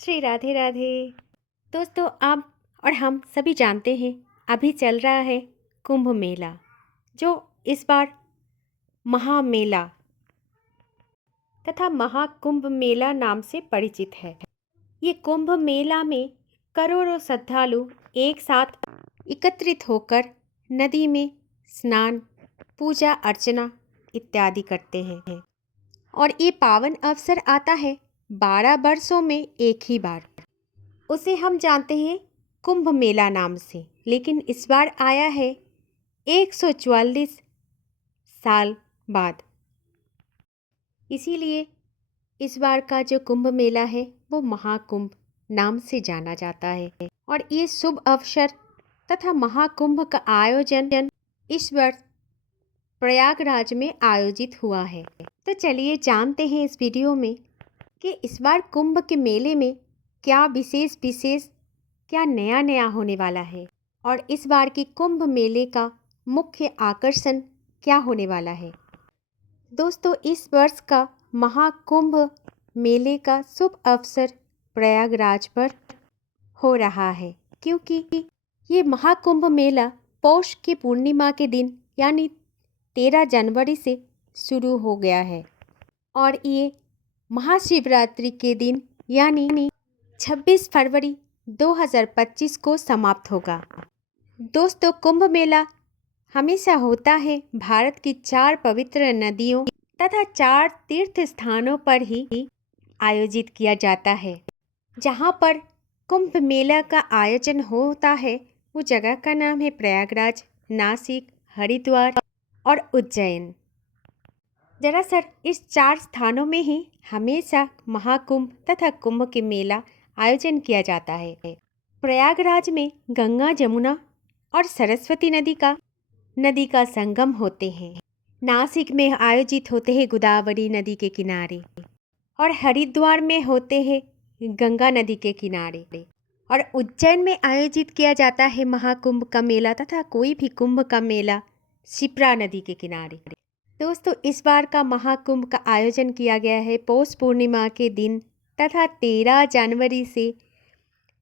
श्री राधे राधे। दोस्तों, आप और हम सभी जानते हैं अभी चल रहा है कुंभ मेला, जो इस बार महामेला तथा महाकुंभ मेला नाम से परिचित है। ये कुंभ मेला में करोड़ों श्रद्धालु एक साथ एकत्रित होकर नदी में स्नान, पूजा अर्चना इत्यादि करते हैं और ये पावन अवसर आता है 12 वर्षों में एक ही बार। उसे हम जानते हैं कुंभ मेला नाम से, लेकिन इस बार आया है 144 साल बाद। इसीलिए इस बार का जो कुंभ मेला है वो महाकुंभ नाम से जाना जाता है और ये शुभ अवसर तथा महाकुंभ का आयोजन इस वर्ष प्रयागराज में आयोजित हुआ है। तो चलिए जानते हैं इस वीडियो में कि इस बार कुंभ के मेले में क्या विशेष क्या नया नया होने वाला है और इस बार की कुंभ मेले का मुख्य आकर्षण क्या होने वाला है। दोस्तों, इस वर्ष का महाकुंभ मेले का शुभ अवसर प्रयागराज पर हो रहा है, क्योंकि ये महाकुंभ मेला पौष की पूर्णिमा के दिन यानी 13 जनवरी से शुरू हो गया है और ये महाशिवरात्रि के दिन यानी 26 फरवरी 2025 को समाप्त होगा। दोस्तों, कुंभ मेला हमेशा होता है भारत की 4 पवित्र नदियों तथा 4 तीर्थ स्थानों पर ही आयोजित किया जाता है। जहाँ पर कुंभ मेला का आयोजन होता है वो जगह का नाम है प्रयागराज, नासिक, हरिद्वार और उज्जैन। दरअसल इस 4 स्थानों में ही हमेशा महाकुंभ तथा कुंभ के मेला आयोजन किया जाता है। प्रयागराज में गंगा, जमुना और सरस्वती नदी का संगम होते हैं। नासिक में आयोजित होते हैं गोदावरी नदी के किनारे और हरिद्वार में होते हैं गंगा नदी के किनारे और उज्जैन में आयोजित किया जाता है महाकुंभ का मेला तथा कोई भी कुंभ का मेला शिप्रा नदी के किनारे। दोस्तों, इस बार का महाकुंभ का आयोजन किया गया है पौष पूर्णिमा के दिन तथा 13 जनवरी से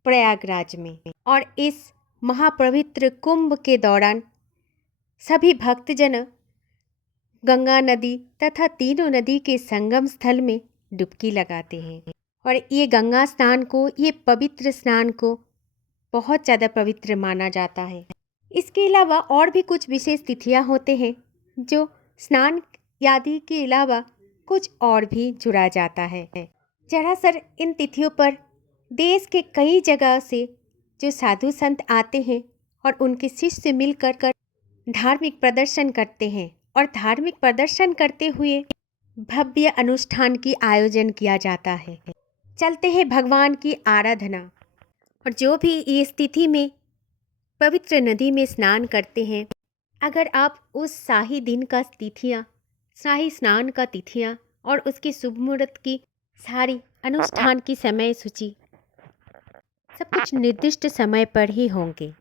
प्रयागराज में और इस महापवित्र कुंभ के दौरान सभी भक्तजन गंगा नदी तथा तीनों नदी के संगम स्थल में डुबकी लगाते हैं और ये गंगा स्नान को, ये पवित्र स्नान को बहुत ज़्यादा पवित्र माना जाता है। इसके अलावा और भी कुछ विशेष तिथियां होते हैं जो स्नान आदि के अलावा कुछ और भी जुड़ा जाता है। दरअसल इन तिथियों पर देश के कई जगह से जो साधु संत आते हैं और उनके शिष्य मिलकर धार्मिक प्रदर्शन करते हैं और धार्मिक प्रदर्शन करते हुए भव्य अनुष्ठान की आयोजन किया जाता है। चलते हैं भगवान की आराधना और जो भी इस तिथि में पवित्र नदी में स्नान करते हैं, अगर आप उस शाही दिन का तिथियाँ, शाही स्नान का तिथियाँ और उसकी शुभ मुहूर्त की सारी अनुष्ठान की समय सूची सब कुछ निर्दिष्ट समय पर ही होंगे।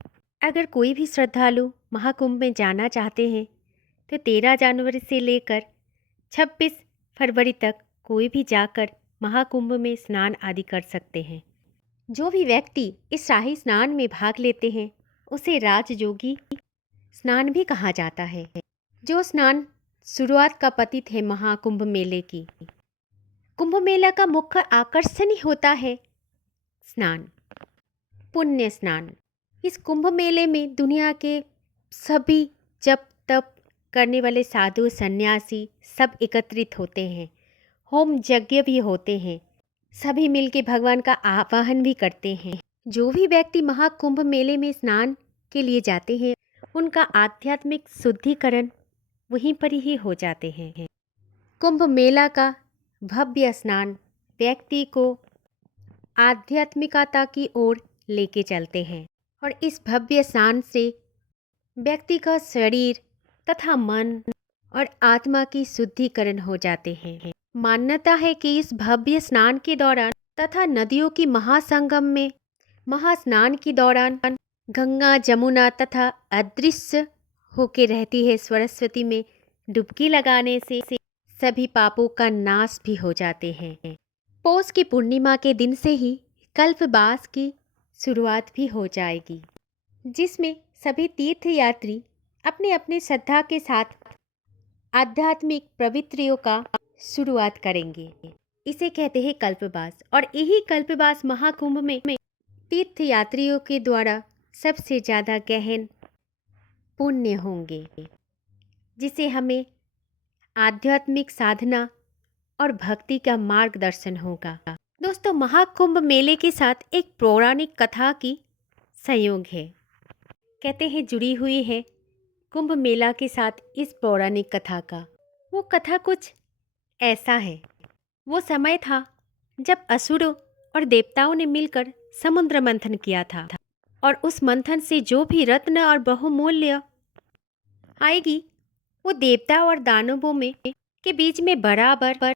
अगर कोई भी श्रद्धालु महाकुंभ में जाना चाहते हैं तो 13 जनवरी से लेकर 26 फरवरी तक कोई भी जाकर महाकुंभ में स्नान आदि कर सकते हैं। जो भी व्यक्ति इस शाही स्नान में भाग लेते हैं उसे राजयोगी स्नान भी कहा जाता है। जो स्नान शुरुआत का प्रतीक है महाकुंभ मेले की। कुंभ मेला का मुख्य आकर्षण ही होता है स्नान, पुण्य स्नान। इस कुंभ मेले में दुनिया के सभी जप तप करने वाले साधु सन्यासी सब एकत्रित होते हैं। होम यज्ञ भी होते हैं। सभी मिलके भगवान का आवाहन भी करते हैं। जो भी व्यक्ति महाकुंभ मेले में स्नान के लिए जाते हैं उनका आध्यात्मिक शुद्धिकरण वहीं पर ही हो जाते हैं। कुंभ मेला का भव्य स्नान व्यक्ति को आध्यात्मिकता की ओर लेके चलते हैं और इस भव्य स्नान से व्यक्ति का शरीर तथा मन और आत्मा की शुद्धिकरण हो जाते हैं। मान्यता है कि इस भव्य स्नान के दौरान तथा नदियों की महासंगम में महास्नान के दौरान गंगा, जमुना तथा अदृश्य होके रहती है सरस्वती में डुबकी लगाने से सभी पापों का नाश भी हो जाते हैं। पौष की पूर्णिमा के दिन से ही कल्पवास की शुरुआत भी हो जाएगी, जिसमें सभी तीर्थयात्री अपने अपने श्रद्धा के साथ आध्यात्मिक प्रवृत्तियों का शुरुआत करेंगे। इसे कहते हैं कल्पवास, और यही कल्पवास महाकुंभ में तीर्थयात्रियों के द्वारा सबसे ज़्यादा गहन पुण्य होंगे, जिसे हमें आध्यात्मिक साधना और भक्ति का मार्गदर्शन होगा। दोस्तों, महाकुंभ मेले के साथ एक पौराणिक कथा की संयोग है, कहते हैं जुड़ी हुई है कुंभ मेला के साथ इस पौराणिक कथा का। वो कथा कुछ ऐसा है। वो समय था जब असुरों और देवताओं ने मिलकर समुद्र मंथन किया था, और उस मंथन से जो भी रत्न और बहुमूल्य आएगी वो देवता और दानवों में के बीच में बराबर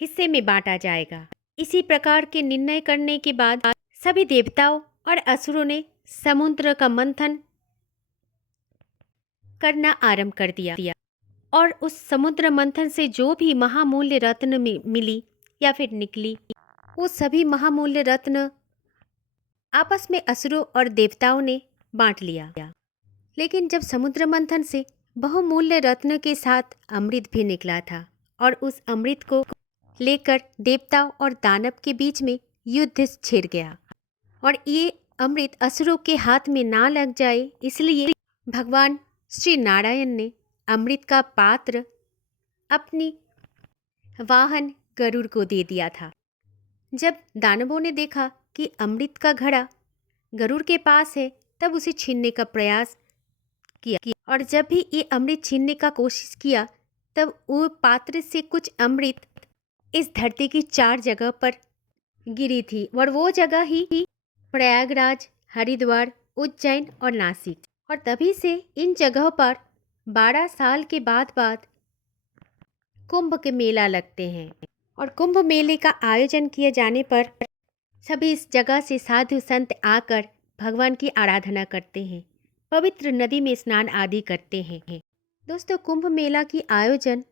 हिस्से में बांटा जाएगा। इसी प्रकार के निर्णय करने के बाद सभी देवताओं और असुरों ने समुद्र का मंथन करना आरंभ कर दिया, और उस समुद्र मंथन से जो भी महामूल्य रत्न मिली या फिर निकली, वो सभी महामूल्य रत्न आपस में असुरों और देवताओं ने बांट लिया। लेकिन जब समुद्र मंथन से बहुमूल्य रत्न के साथ अमृत भी निकला था, और उस अमृत को लेकर देवताओं और दानव के बीच में युद्ध छिड़ गया, और ये अमृत असुरों के हाथ में ना लग जाए, इसलिए भगवान श्री नारायण ने अमृत का पात्र अपनी वाहन गरुड़ को दे दिया था। जब दानवों ने देखा कि अमृत का घड़ा गरुड़ के पास है, तब उसे छीनने का प्रयास किया, और जब भी ये अमृत छीनने का कोशिश किया, तब वो पात्र से कुछ अमृत इस धरती की 4 जगह पर गिरी थी, और वो जगह ही प्रयागराज, हरिद्वार, उज्जैन और नासिक। और तभी से इन जगहों पर 12 साल के बाद कुंभ के मेला लगते हैं, और कुंभ मेले का आयोजन किए जाने पर सभी इस जगह से साधु संत आकर भगवान की आराधना करते हैं, पवित्र नदी में स्नान आदि करते हैं। दोस्तों, कुंभ मेला की आयोजन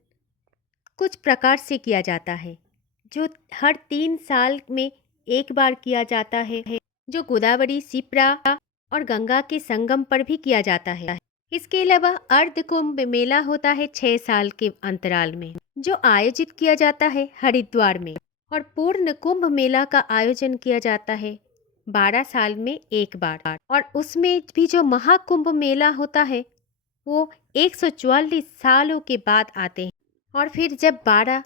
कुछ प्रकार से किया जाता है, जो हर 3 साल में एक बार किया जाता है, जो गोदावरी, शिप्रा और गंगा के संगम पर भी किया जाता है। इसके अलावा अर्ध कुंभ मेला होता है 6 साल के अंतराल में, जो आयोजित किया जाता है हरिद्वार में, और पूर्ण कुंभ मेला का आयोजन किया जाता है 12 साल में एक बार, और उसमें भी जो महाकुंभ मेला होता है वो 144 सालों के बाद आते हैं, और फिर जब 12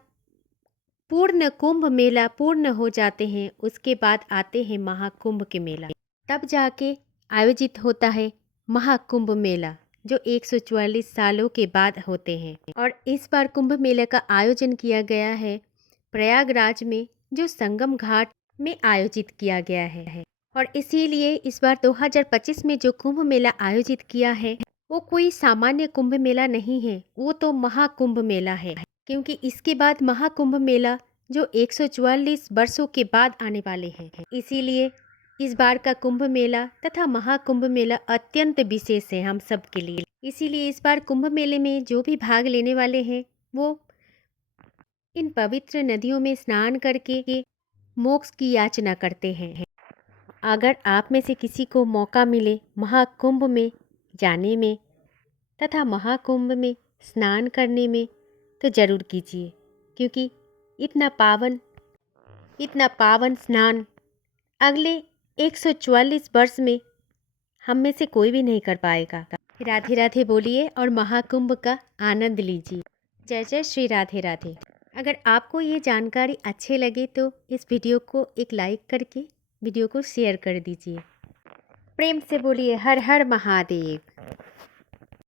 पूर्ण कुंभ मेला पूर्ण हो जाते हैं, उसके बाद आते हैं महाकुंभ के मेला, तब जाके आयोजित होता है महाकुंभ मेला, जो 144 सालों के बाद होते हैं। और इस बार कुंभ मेले का आयोजन किया गया है प्रयागराज में, जो संगम घाट में आयोजित किया गया है। और इसीलिए इस बार 2025 में जो कुंभ मेला आयोजित किया है वो कोई सामान्य कुंभ मेला नहीं है, वो तो महाकुंभ मेला है, क्योंकि इसके बाद महाकुंभ मेला जो 144 वर्षों के बाद आने वाले हैं। इसीलिए इस बार का कुंभ मेला तथा महाकुंभ मेला अत्यंत विशेष है हम सब के लिए। इसीलिए इस बार कुंभ मेले में जो भी भाग लेने वाले हैं वो इन पवित्र नदियों में स्नान करके मोक्ष की याचना करते हैं। अगर आप में से किसी को मौका मिले महाकुंभ में जाने में तथा महाकुंभ में स्नान करने में, तो ज़रूर कीजिए, क्योंकि इतना पावन स्नान अगले 144 वर्ष में हम में से कोई भी नहीं कर पाएगा। राधे राधे बोलिए और महाकुंभ का आनंद लीजिए। जय जय श्री राधे राधे। अगर आपको ये जानकारी अच्छे लगे तो इस वीडियो को एक लाइक करके वीडियो को शेयर कर दीजिए। प्रेम से बोलिए हर हर महादेव।